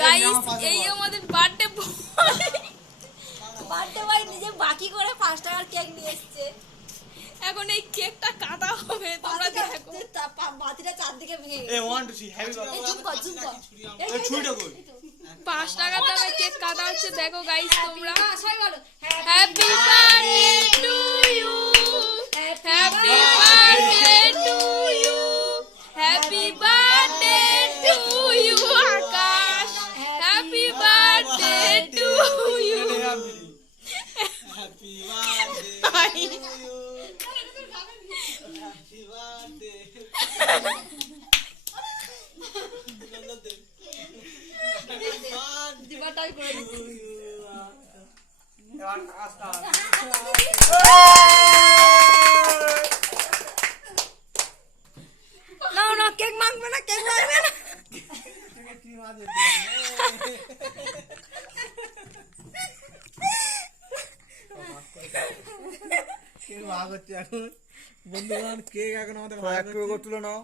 Guys এই আমাদের birthday boy নিজে বাকি করে 5 টাকার কেক নিয়ে এসেছে। এখন এই কেকটা কাটা হবে, তোমরা দেখো। বাতিটা চারদিকে ভেঙে গেছে। 1 2 3 হ্যাপি বার্থডে। জুম কর। এই ছুরিটা কই? 5 টাকার দামে কেক কাটা হচ্ছে, দেখো গাইস তোমরা। সবাই বলো happy birthday to you, happy birthday to you, happy birthday to you Akash, happy birthday to you, happy birthday to you, happy birthday. দিবাটাই করে দিচ্ছি। এবার আস্তে না কেক মাখবে না, কেক মাখবে না। কি মাঝে কেক ভাগ হচ্ছে এখন। বন্ধুগণ কেক এখন আমাদের ভাগ হচ্ছে। তুলে নাও।